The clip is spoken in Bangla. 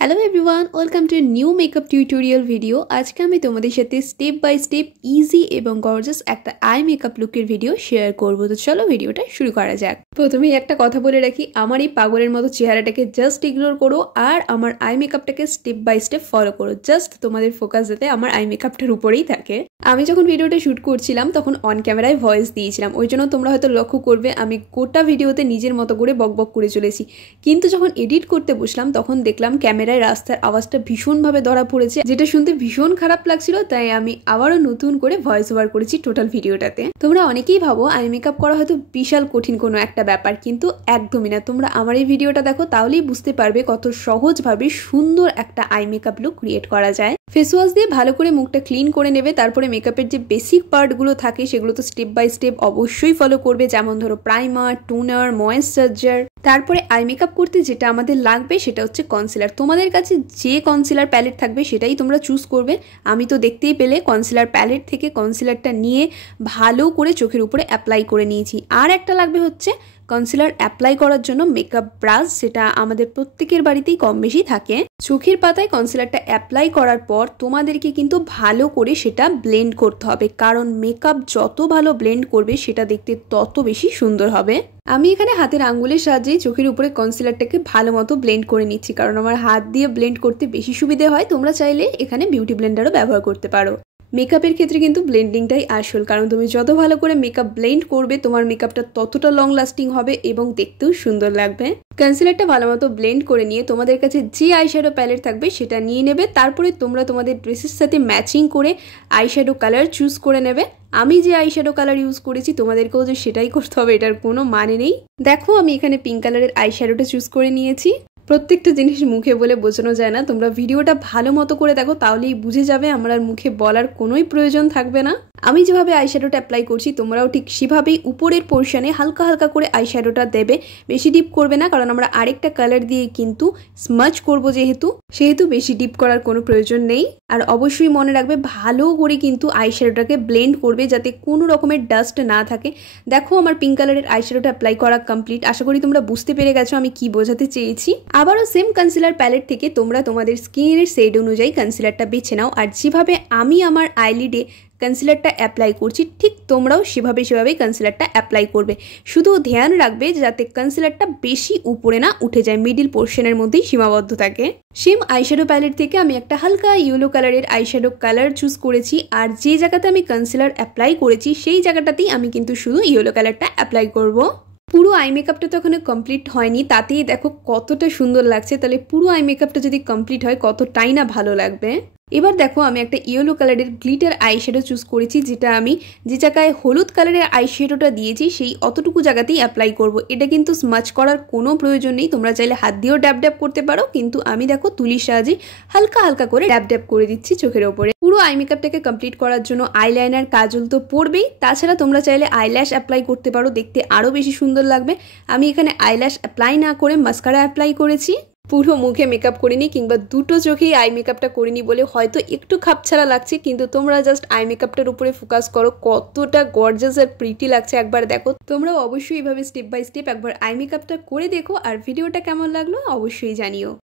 Hello everyone, welcome to new makeup tutorial video. আজকে আমি তোমাদের সাথে স্টেপ বাই স্টেপ ইজি এবং গর্জাস একটা আই মেকআপ লুকের ভিডিও শেয়ার করবো। তো চলো ভিডিওটা শুরু করা যাক। প্রথমেই একটা কথা বলে রাখি, আমার এই পাগলের মতো চেহারাটাকে জাস্ট ইগনোর করো আর আমার আই মেকআপটাকে স্টেপ বাই স্টেপ ফলো করো। জাস্ট তোমাদের ফোকাস যাতে আমার আই মেকআপটার উপরেই থাকে। আমি যখন ভিডিওটা শুট করছিলাম তখন অন ক্যামেরায় ভয়েস দিয়েছিলাম, ওই জন্য তোমরা হয়তো লক্ষ্য করবে আমি গোটা ভিডিওতে নিজের মতো করে বকবক করে চলেছি। কিন্তু যখন এডিট করতে বসলাম তখন দেখলাম ক্যামেরায় রাস্তার আওয়াজটা ভীষণভাবে ধরা পড়েছে, যেটা শুনতে ভীষণ খারাপ লাগছিল। তাই আমি আবারও নতুন করে ভয়েস ওভার করেছি টোটাল ভিডিওটাতে। তোমরা অনেকেই ভাবো আই মেকআপ করা হয়তো বিশাল কঠিন কোনো একটা ব্যাপার, কিন্তু একদমই না। তোমরা আমার এই ভিডিওটা দেখো, তাহলেই বুঝতে পারবে কত সহজভাবে সুন্দর একটা আই মেকআপ লুক ক্রিয়েট করা যায়। ফেস ওয়াশ দিয়ে ভালো করে মুখটা ক্লিন করে নেবে, তারপরে মেকআপের যে বেসিক পার্টগুলো থাকে সেগুলো তো স্টেপ বাই স্টেপ অবশ্যই ফলো করবে, যেমন ধরো প্রাইমার, টোনার, ময়েশ্চারাইজার। তারপরে আই মেকআপ করতে যেটা আমাদের লাগবে সেটা হচ্ছে কনসিলার। তোমাদের কাছে যে কনসিলার প্যালেট থাকবে সেটাই তোমরা চুজ করবে। আমি তো দেখতেই পেলে কনসিলার প্যালেট থেকে কনসিলারটা নিয়ে ভালো করে চোখের উপরে অ্যাপ্লাই করে নিয়েছি। আর একটা লাগবে হচ্ছে কনসিলার অ্যাপ্লাই করার জন্য মেকআপ ব্রাশ, যেটা আমাদের প্রত্যেকের বাড়িতেই কম বেশি থাকে। চোখের পাতায় কনসিলারটা অ্যাপ্লাই করার পর তোমাদেরকে কিন্তু ভালো করে সেটা ব্লেন্ড করতে হবে, কারণ মেকআপ যত ভালো ব্লেন্ড করবে সেটা দেখতে তত বেশি সুন্দর হবে। আমি এখানে হাতের আঙ্গুলের সাহায্যে চোখের উপরে কনসিলারটাকে ভালো মতো ব্লেন্ড করে নিচ্ছি, কারণ আমার হাত দিয়ে ব্লেন্ড করতে বেশি সুবিধে হয়। তোমরা চাইলে এখানে বিউটি ব্লেন্ডারও ব্যবহার করতে পারো। মেকআপের ক্ষেত্রে কিন্তু ব্লেন্ডিংটাই আসল, কারণ তুমি যত ভালো করে মেকআপ ব্লেন্ড করবে তোমার মেকআপটা ততটা লং লাস্টিং হবে এবং দেখতেও সুন্দর লাগবে। কনসিলারটা ভালো মতো ব্লেন্ড করে নিয়ে তোমাদের কাছে যে আইশ্যাডো প্যালেট থাকবে সেটা নিয়ে নেবে। তারপরে তোমরা তোমাদের ড্রেসের সাথে ম্যাচিং করে আইশ্যাডো কালার চুজ করে নেবে। আমি যে আইশ্যাডো কালার ইউজ করেছি তোমাদেরকেও যে সেটাই করতে হবে এটার কোনো মানে নেই। দেখো আমি এখানে পিঙ্ক কালারের আইশ্যাডোটা চুজ করে নিয়েছি। প্রত্যেকটা জিনিস মুখে বলে বোঝানো যায় না, তোমরা ভিডিওটা ভালো মতো করে দেখো, তাহলেই বুঝে যাবে। আমার আর মুখে বলার কোনোই প্রয়োজন থাকবে না। আমি যেভাবে আইশ্যাডোটা অ্যাপ্লাই করছি তোমরাও ঠিক সেভাবেই উপরের পোর্শনে হালকা হালকা করে আইশ্যাডোটা দেবে, বেশি ডিপ করবে না, কারণ আমরা আরেকটা কালার দিয়ে কিন্তু স্মাচ করব সেহেতু বেশি ডিপ করার কোনো প্রয়োজন নেই। আর অবশ্যই মনে রাখবে ভালো করে কিন্তু আইশ্যাডোটাকে ব্লেন্ড করবে যাতে কোনো রকমের ডাস্ট না থাকে। দেখো আমার পিঙ্ক কালারের আইশ্যাডোটা অ্যাপ্লাই করা কমপ্লিট। আশা করি তোমরা বুঝতে পেরে গেছো আমি কি বোঝাতে চেয়েছি। আবারও সেম কনসিলার প্যালেট থেকে তোমরা তোমাদের স্কিনের শেড অনুযায়ী কনসিলারটা বেছে নাও। আর যেভাবে আমি আমার আইলিডে কনসিলারটা অ্যাপ্লাই করছি ঠিক তোমরাও সেভাবেই কনসিলারটা অ্যাপ্লাই করবে। শুধু ধ্যান রাখবে যাতে কনসিলারটা বেশি উপরে না উঠে যায়, মিডিল পোর্শনের মধ্যেই সীমাবদ্ধ থাকে। সেম আইশ্যাডো প্যালেট থেকে আমি একটা হালকা ইয়েলো কালারের আইশ্যাডো কালার চুজ করেছি, আর যে জায়গাতে আমি কনসিলার অ্যাপ্লাই করেছি সেই জায়গাটাতেই আমি কিন্তু শুধু ইয়েলো কালারটা অ্যাপ্লাই করব। পুরো আই মেকআপটা তো এখনো কমপ্লিট হয়নি, তাতেই দেখো কতটা সুন্দর লাগছে। তাহলে পুরো আই মেকআপটা যদি কমপ্লিট হয় কতটাই না ভালো লাগবে। এবার দেখো আমি একটা ইয়েলো কালারের গ্লিটার আইশ্যাডো চুজ করেছি, যেটা আমি যে জায়গায় হলুদ কালারের আইশ্যাডোটা দিয়েছি সেই অতটুকু জায়গাতেই অ্যাপ্লাই করব। এটা কিন্তু স্মাচ করার কোনো প্রয়োজন নেই, তোমরা চাইলে হাত দিয়েও ড্যাব ড্যাব করতে পারো, কিন্তু আমি দেখো তুলির সাহায্যে হালকা হালকা করে ড্যাব ড্যাব করে দিচ্ছি চোখের ওপরে। পুরো আই মেকআপটাকে কমপ্লিট করার জন্য আইলাইনার, কাজল তো পড়বেই, তাছাড়া তোমরা চাইলে আইল্যাশ অ্যাপ্লাই করতে পারো, দেখতে আরও বেশি সুন্দর লাগবে। আমি এখানে আইল্যাশ অ্যাপ্লাই না করে মাস্কারা অ্যাপ্লাই করেছি। পুরো মুখে মেকআপ করিনি কিংবা দুটো চোখেই আই মেকআপটা করিনি বলে হয়তো একটু খাপছাড়া লাগছে, কিন্তু তোমরা জাস্ট আই মেকআপটার উপরে ফোকাস করো, কতটা গর্জাস আর প্রিটি লাগছে একবার দেখো। তোমরাও অবশ্যই এইভাবে স্টেপ বাই স্টেপ একবার আই মেকআপটা করে দেখো, আর ভিডিওটা কেমন লাগলো অবশ্যই জানিও।